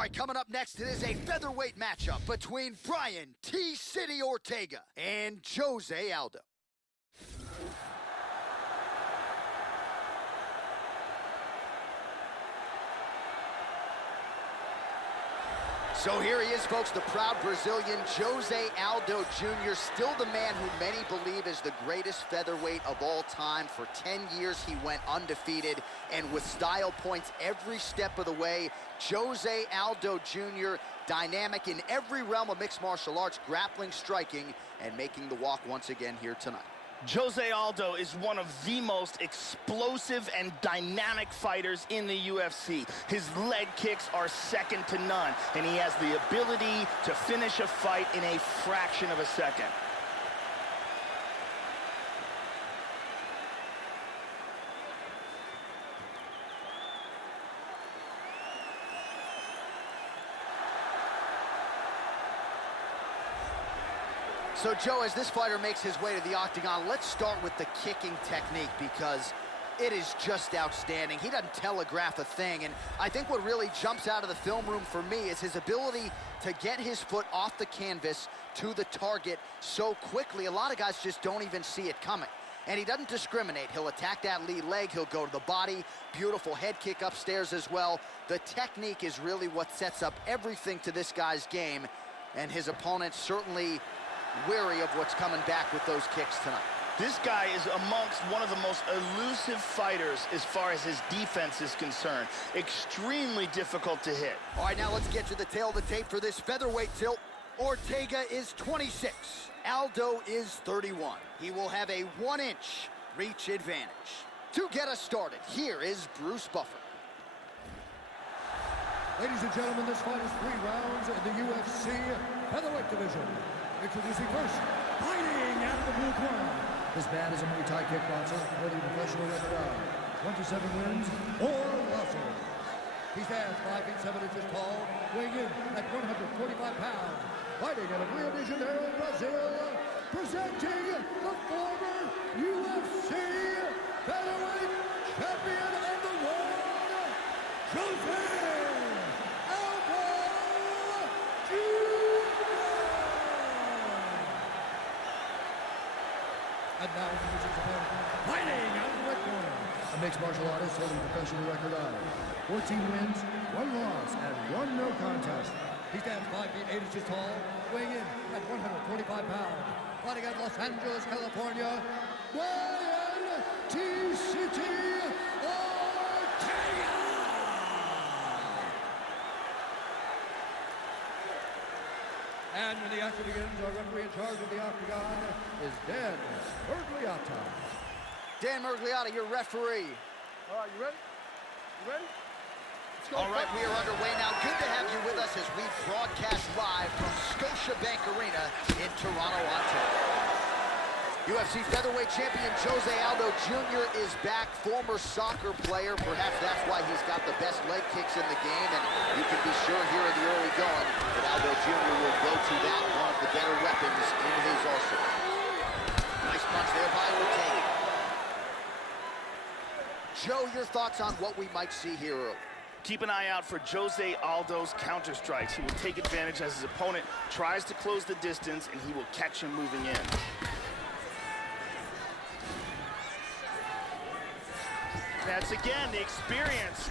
All right, coming up next, it is a featherweight matchup between Brian T-City Ortega and Jose Aldo. So here he is, folks, the proud Brazilian Jose Aldo Jr., still the man who many believe is the greatest featherweight of all time. For 10 years, he went undefeated, and with style points every step of the way. Jose Aldo Jr., dynamic in every realm of mixed martial arts, grappling, striking, and making the walk once again here tonight. Jose Aldo is one of the most explosive and dynamic fighters in the UFC. His leg kicks are second to none, and he has the ability to finish a fight in a fraction of a second. So, Joe, as this fighter makes his way to the octagon, let's start with the kicking technique, because it is just outstanding. He doesn't telegraph a thing, and I think what really jumps out of the film room for me is his ability to get his foot off the canvas to the target so quickly. A lot of guys just don't even see it coming. And he doesn't discriminate. He'll attack that lead leg, he'll go to the body, beautiful head kick upstairs as well. The technique is really what sets up everything to this guy's game, and his opponent certainly wary of what's coming back with those kicks tonight. This guy is amongst one of the most elusive fighters as far as his defense is concerned. Extremely difficult to hit. All right, now let's get to the tail of the tape for this featherweight tilt. Ortega is 26. Aldo is 31. He will have a 1-inch reach advantage. To get us started, here is Bruce Buffer. Ladies and gentlemen, this fight is 3 rounds in the UFC featherweight division. Introducing first, fighting out of the blue corner. This man is a Muay Thai kickboxer, holding a professional record of 27 wins or losses. He stands 5 feet 7 inches tall, weighing in at 145 pounds. Fighting out of Rio de Janeiro, Brazil, presenting the former UFC featherweight champion of the world, Jose Aldo Jr. And now introducing his opponent, fighting out of the red corner. A mixed martial artist holding a professional record of 14 wins, 1 loss, and 1 no contest. He stands 5 feet 8 inches tall, weighing in at 145 pounds. Fighting out of Los Angeles, California, Brian T-City Ortega! And when the action begins, our referee in charge of the octagon is Dan Mergliata. Dan Mergliata, your referee. All right, you ready? You ready? All right, we are underway now. Good to have you with us as we broadcast live from Scotiabank Arena in Toronto, Ontario. UFC featherweight champion Jose Aldo Jr. is back, former soccer player. Perhaps that's why he's got the best leg kicks in the game, and you can be sure here in the early going that Aldo Jr. will go to that one of the better weapons in his arsenal. Nice punch there by Ortega. Joe, your thoughts on what we might see here early? Keep an eye out for Jose Aldo's counter strikes. He will take advantage as his opponent tries to close the distance, and he will catch him moving in. That's again the experience.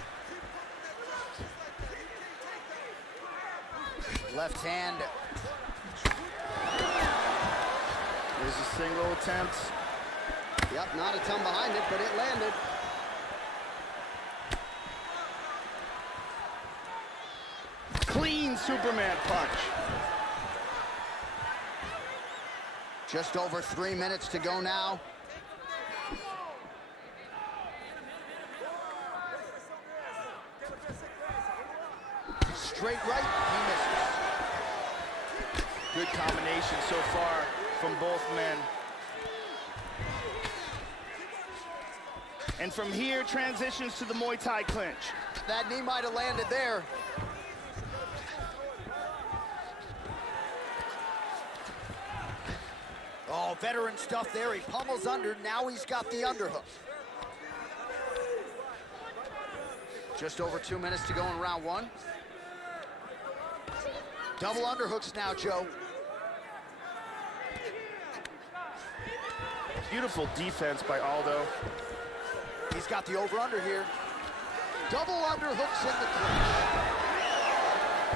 Left hand. There's a single attempt. Yep, not a ton behind it, but it landed. Clean Superman punch. Just over 3 minutes to go now. Straight right, he misses. Good combination so far from both men. And from here, transitions to the Muay Thai clinch. That knee might have landed there. Oh, veteran stuff there. He pummels under. Now he's got the underhook. Just over 2 minutes to go in round 1. Double underhooks now, Joe. Beautiful defense by Aldo. He's got the over-under here. Double underhooks in the clinch.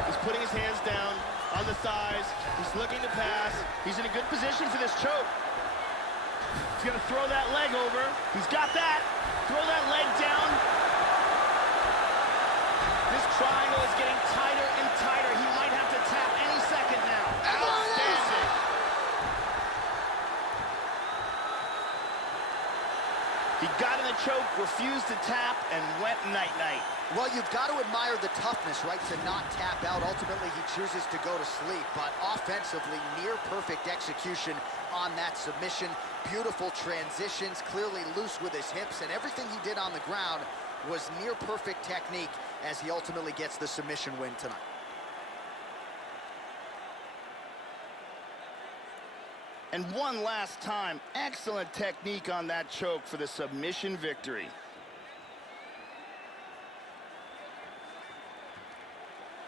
He's putting his hands down on the thighs. He's looking to pass. He's in a good position for this choke. He's gonna throw that leg over. He's got that. Throw that leg down. This triangle is getting tighter and tighter. He might have to tap any second now. Outstanding. He got in the choke, refused to tap, and went night-night. Well, you've got to admire the toughness, right, to not tap out. Ultimately, he chooses to go to sleep, but offensively, near-perfect execution on that submission. Beautiful transitions, clearly loose with his hips, and everything he did on the ground was near-perfect technique as he ultimately gets the submission win tonight. And one last time, excellent technique on that choke for the submission victory.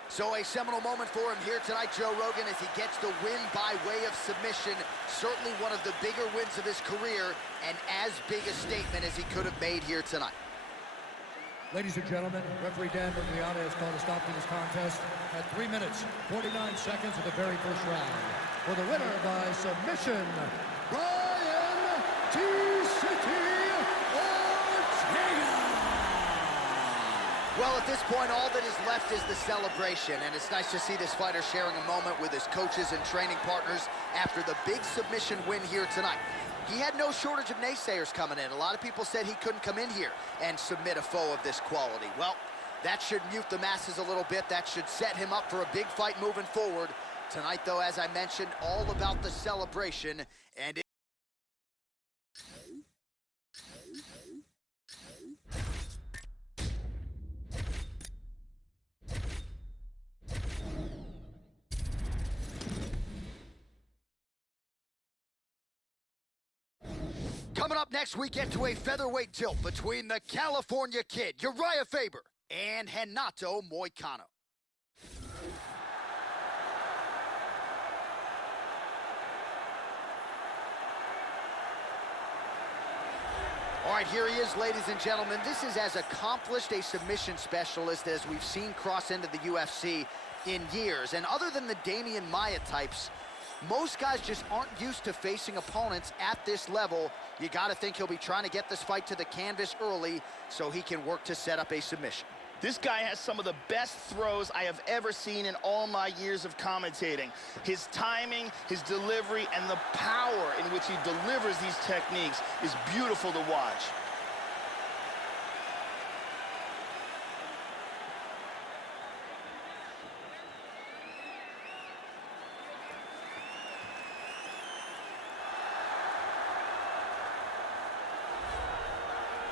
So a seminal moment for him here tonight, Joe Rogan, as he gets the win by way of submission. Certainly one of the bigger wins of his career, and as big a statement as he could have made here tonight. Ladies and gentlemen, referee Dan Bergliana has called a stop to this contest at 3 minutes, 49 seconds of the very first round. For the winner by submission, Brian T-City Ortega! Well, at this point, all that is left is the celebration, and it's nice to see this fighter sharing a moment with his coaches and training partners after the big submission win here tonight. He had no shortage of naysayers coming in. A lot of people said he couldn't come in here and submit a foe of this quality. Well, that should mute the masses a little bit. That should set him up for a big fight moving forward. Tonight, though, as I mentioned, all about the celebration, and coming up next, we get to a featherweight tilt between the California Kid, Uriah Faber, and Renato Moicano. All right, here he is, ladies and gentlemen. This is as accomplished a submission specialist as we've seen cross into the UFC in years. And other than the Damian Maia types, most guys just aren't used to facing opponents at this level. You got to think he'll be trying to get this fight to the canvas early so he can work to set up a submission. This guy has some of the best throws I have ever seen in all my years of commentating. His timing, his delivery, and the power in which he delivers these techniques is beautiful to watch.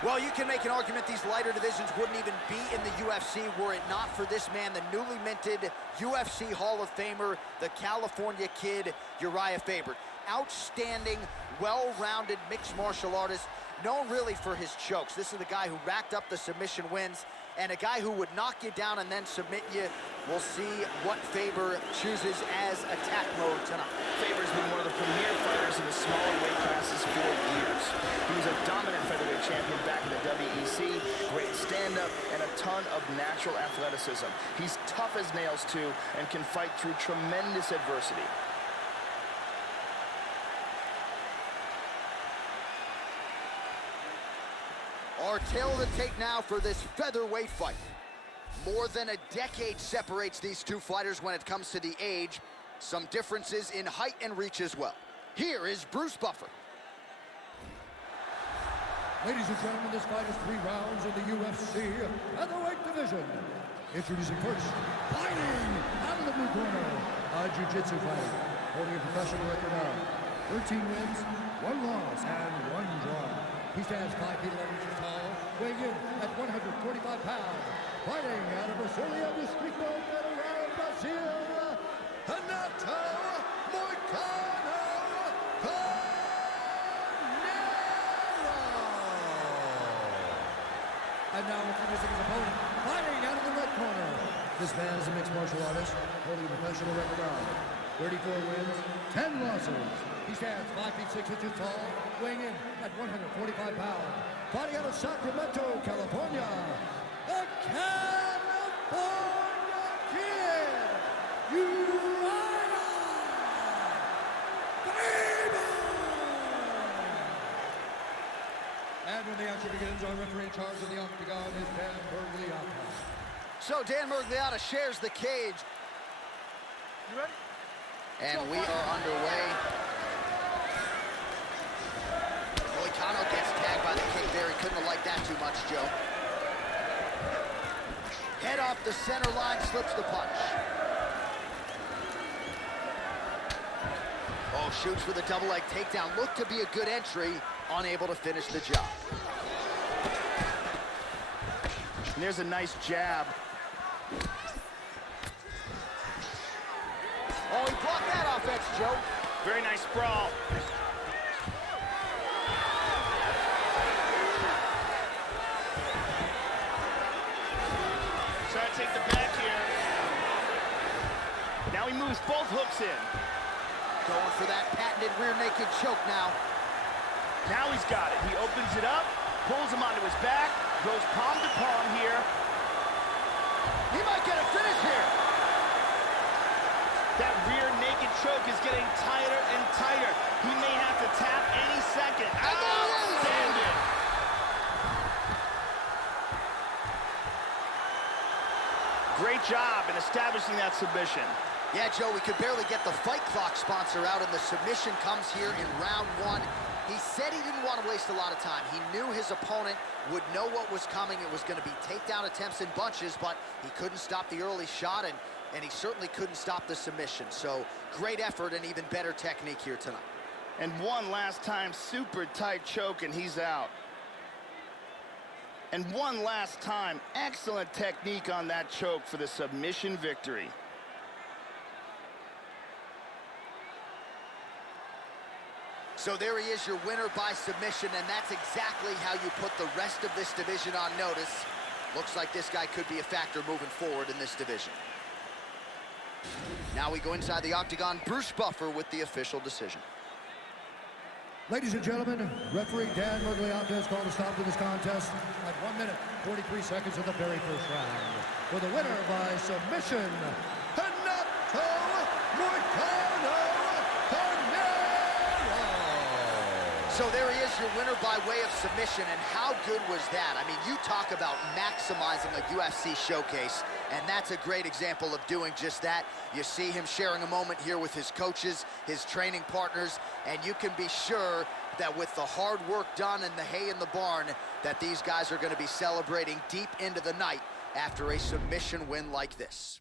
Well, you can make an argument these lighter divisions wouldn't even be in the UFC were it not for this man, the newly minted UFC Hall of Famer, the California Kid, Uriah Faber. Outstanding, well-rounded mixed martial artist, known really for his chokes. This is the guy who racked up the submission wins, and a guy who would knock you down and then submit you. We'll see what Faber chooses as attack mode tonight. Faber's been one of the premier fighters in the smaller weight classes for years. He was a dominant featherweight champion back in the WEC, great stand-up, and a ton of natural athleticism. He's tough as nails, too, and can fight through tremendous adversity. Our tale of the tape now for this featherweight fight. More than a decade separates these two fighters when it comes to the age. Some differences in height and reach as well. Here is Bruce Buffer. Ladies and gentlemen, this fight is 3 rounds in the UFC featherweight division. Introducing first, fighting out of the blue corner, a jiu-jitsu fighter, holding a professional record of 13 wins, 1 loss, and 1 draw. He stands 5 feet 11 inches tall, weighing in at 145 pounds. Fighting out of Brasilia, Distrito Federal, Brazil, Renato Moicano. And now introducing his opponent, fighting out of the red corner, This man is a mixed martial artist, holding a professional record of 34 wins, 10 losses. He stands 5 feet 6 inches tall, weighing in at 145 pounds. Fighting out of Sacramento, California, the California Kid, Uriah Faber! And when the action begins, our referee in charge of the octagon is Dan Bergliotta. So Dan Bergliotta shares the cage. You ready? And we are underway. Moicano gets tagged by the kick there. He couldn't have liked that too much, Joe. Head off the center line, slips the punch. Oh, shoots for the double leg takedown. Looked to be a good entry, unable to finish the job. And there's a nice jab. Oh, he blocked that offense, Joe. Very nice sprawl. Trying to take the back here. Now he moves both hooks in. Going for that patented rear naked choke now. Now he's got it. He opens it up, pulls him onto his back, goes palm to palm here. He might get a finish here. That rear naked choke is getting tighter and tighter. He may have to tap any second. Outstanding. Great job in establishing that submission. Yeah, Joe, we could barely get the Fight Clock sponsor out, and the submission comes here in round one. He said he didn't want to waste a lot of time. He knew his opponent would know what was coming. It was going to be takedown attempts in bunches, but he couldn't stop the early shot, and he certainly couldn't stop the submission. So great effort and even better technique here tonight. And one last time, super tight choke, and he's out. And one last time, excellent technique on that choke for the submission victory. So there he is, your winner by submission, and that's exactly how you put the rest of this division on notice. Looks like this guy could be a factor moving forward in this division. Now we go inside the octagon. Bruce Buffer with the official decision. Ladies and gentlemen, referee Dan Bergliotta has called a stop to this contest at 1 minute, 43 seconds of the very first round. For the winner by submission, Hanato Moicano. So there he is, your winner by way of submission, and how good was that? I mean, you talk about maximizing a UFC showcase, and that's a great example of doing just that. You see him sharing a moment here with his coaches, his training partners, and you can be sure that with the hard work done and the hay in the barn, that these guys are going to be celebrating deep into the night after a submission win like this.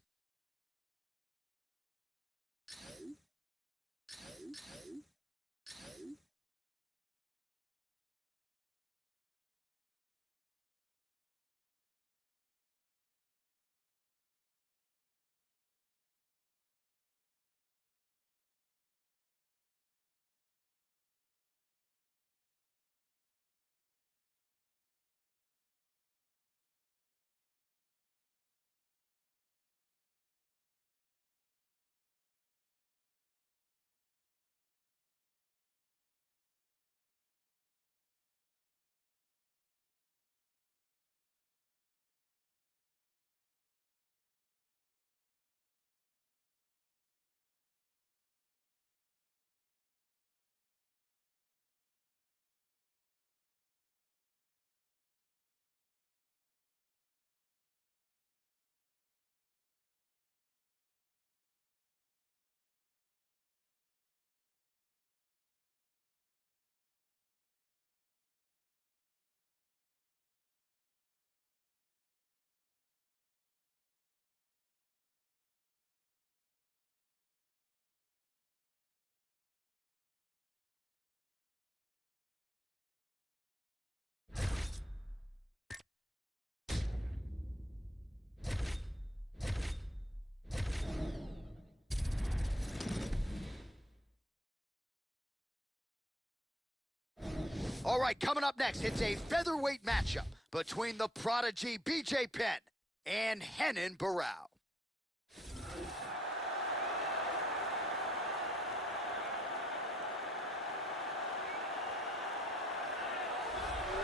All right, coming up next, it's a featherweight matchup between the prodigy BJ Penn and Renan Barão.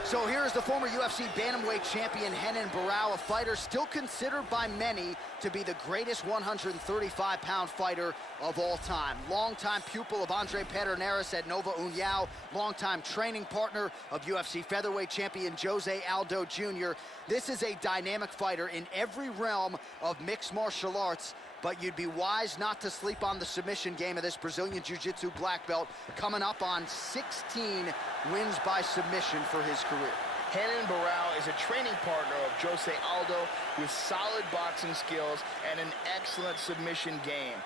So here is the former UFC bantamweight champion Renan Barão, a fighter still considered by many to be the greatest 135-pound fighter of all time. Longtime pupil of Andre Pederneiras at Nova União, longtime training partner of UFC featherweight champion Jose Aldo Jr. This is a dynamic fighter in every realm of mixed martial arts, but you'd be wise not to sleep on the submission game of this Brazilian Jiu-Jitsu black belt, coming up on 16 wins by submission for his career. Renan Barão is a training partner of Jose Aldo with solid boxing skills and an excellent submission game.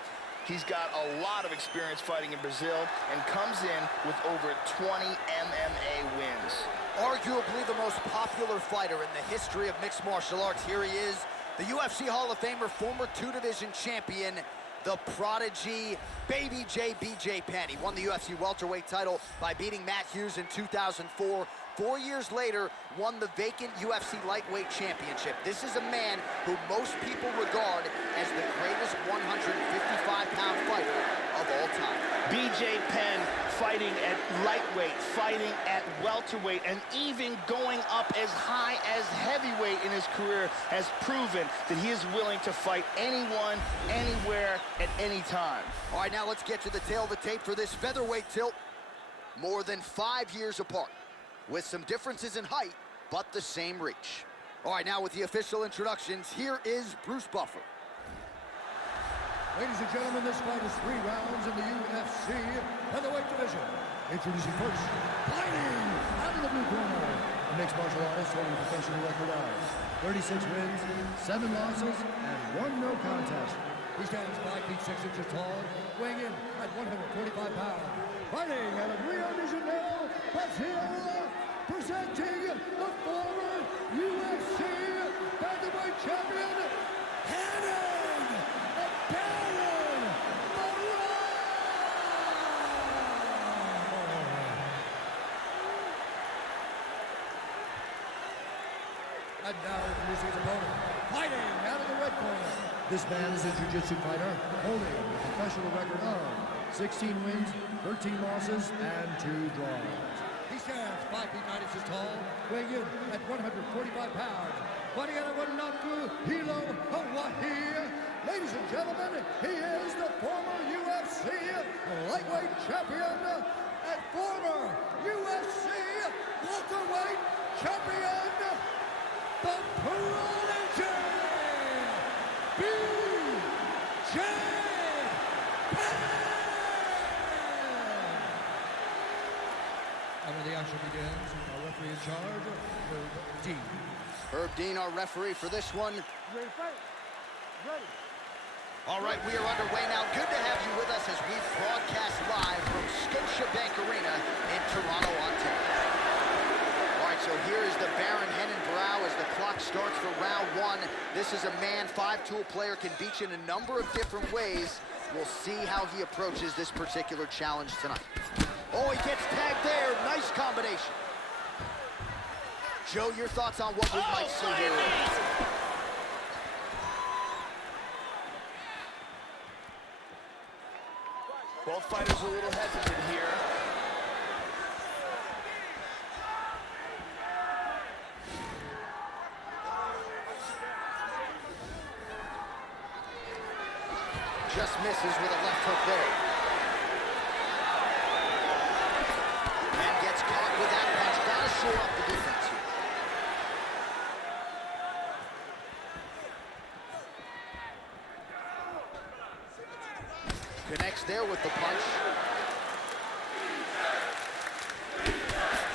He's got a lot of experience fighting in Brazil and comes in with over 20 MMA wins. Arguably the most popular fighter in the history of mixed martial arts. Here he is, the UFC Hall of Famer, former two-division champion, the prodigy, Baby J, BJ Penn. He won the UFC welterweight title by beating Matt Hughes in 2004. 4 years later, won the vacant UFC lightweight championship. This is a man who most people regard as the greatest 155-pound fighter of all time. BJ Penn fighting at lightweight, fighting at welterweight, and even going up as high as heavyweight in his career has proven that he is willing to fight anyone, anywhere, at any time. All right, now let's get to the tail of the tape for this featherweight tilt. More than 5 years apart, with some differences in height, but the same reach. All right, now with the official introductions, here is Bruce Buffer. Ladies and gentlemen, this fight is 3 rounds in the UFC featherweight division. Introducing first, fighting out of the blue corner, a mixed martial artist holding a professional record of 36 wins, 7 losses, and 1 no contest. He stands 5 feet 6 inches tall, weighing in at 145 pounds. Fighting out of Rio de Janeiro, Brazil, presenting the former UFC featherweight champion, Renan Barão. And now introducing his opponent, fighting out of the red corner. This man is a jiu-jitsu fighter holding a professional record of 16 wins, 13 losses, and 2 draws. He stands 5 feet 9 inches tall, weighing in at 145 pounds. Fighting out of Wanaku, Hilo, Hawaii. Ladies and gentlemen, he is the former UFC lightweight champion and former UFC welterweight champion, the prodigy, BJ Penn. And when the action begins, our referee in charge, Herb Dean. Herb Dean, our referee for this one. Ready, fight. Ready. All right, we are underway now. Good to have you with us as we broadcast live from Scotiabank Arena in Toronto, Ontario. All right, so here is the Baron Renan Barão as the clock starts for round 1. This is a man, 5-tool player, can beat you in a number of different ways. We'll see how he approaches this particular challenge tonight. Oh, he gets tagged there. Nice combination. Joe, your thoughts on what we might see here? Both fighters are a little hesitant here. Just misses with a left hook there. And gets caught with that punch. Gotta shore up the defense here. Connects there with the punch.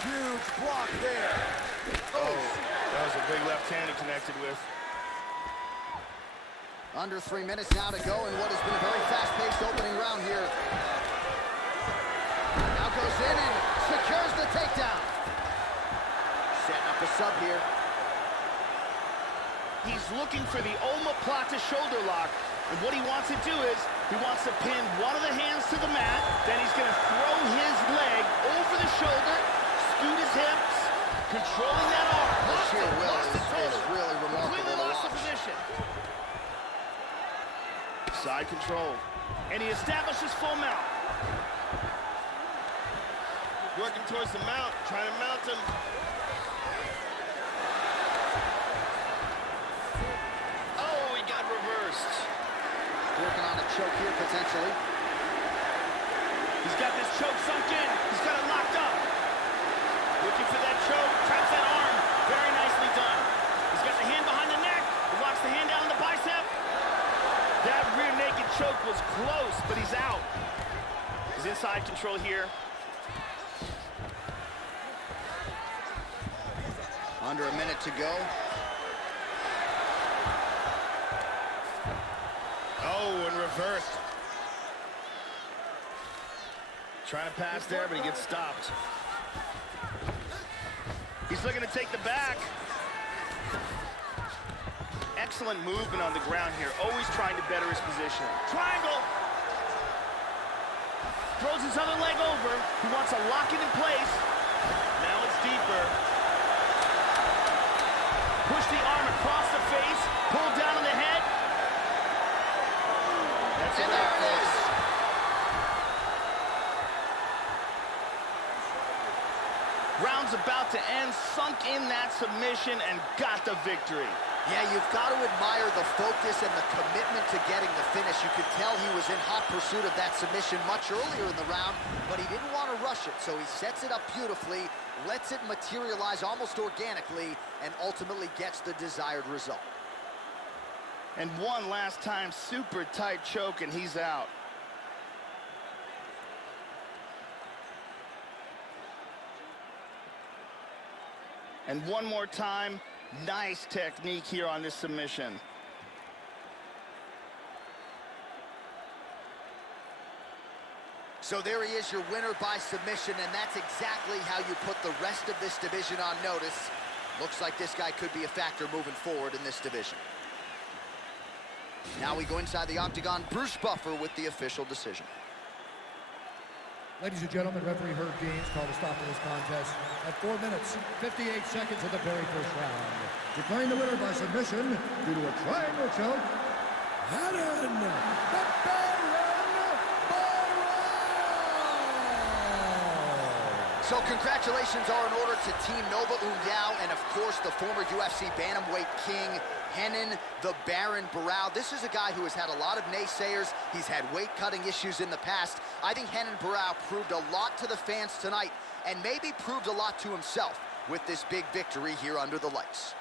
Huge block there. Oh, that was a big left hand he connected with. Under 3 minutes now to go in what has been a very fast-paced opening round here. Now goes in and secures the takedown. Setting up a sub here. He's looking for the omoplata shoulder lock. And what he wants to do is, he wants to pin one of the hands to the mat, then he's going to throw his leg over the shoulder, scoot his hips, controlling that arm. This here is really remarkable. Completely lost the position. Side control. And he establishes full mount. Working towards the mount, trying to mount him. choke here, potentially. He's got this choke sunk in. He's got it locked up. Looking for that choke, traps that arm. Very nicely done. He's got the hand behind the neck. He locks the hand down on the bicep. That rear naked choke was close, but he's out. He's inside control here. Under a minute to go. Oh, and reversed. Trying to pass there, but he gets stopped. He's looking to take the back. Excellent movement on the ground here, always trying to better his position. Triangle! Throws his other leg over. He wants to lock it in place. Now it's deeper. Push the arm across the face, pull down on the head. That's And there it is. Round's about to end, sunk in that submission and got the victory. Yeah, you've got to admire the focus and the commitment to getting the finish. You could tell he was in hot pursuit of that submission much earlier in the round, but he didn't want to rush it, so he sets it up beautifully, lets it materialize almost organically, and ultimately gets the desired result. And one last time, super tight choke, and he's out. And one more time, nice technique here on this submission. So there he is, your winner by submission, and that's exactly how you put the rest of this division on notice. Looks like this guy could be a factor moving forward in this division. Now we go inside the octagon. Bruce Buffer with the official decision. Ladies and gentlemen, referee Herb Gaines called a stop to this contest at 4 minutes, 58 seconds of the very first round. Declaring the winner by submission due to a triangle choke, Hannon, the Baron Barrow! So congratulations are in order to Team Nova Yao and, of course, the former UFC bantamweight king, Hannon the Baron Barrow. This is a guy who has had a lot of naysayers. He's had weight-cutting issues in the past. I think Hannon Barrow proved a lot to the fans tonight and maybe proved a lot to himself with this big victory here under the lights.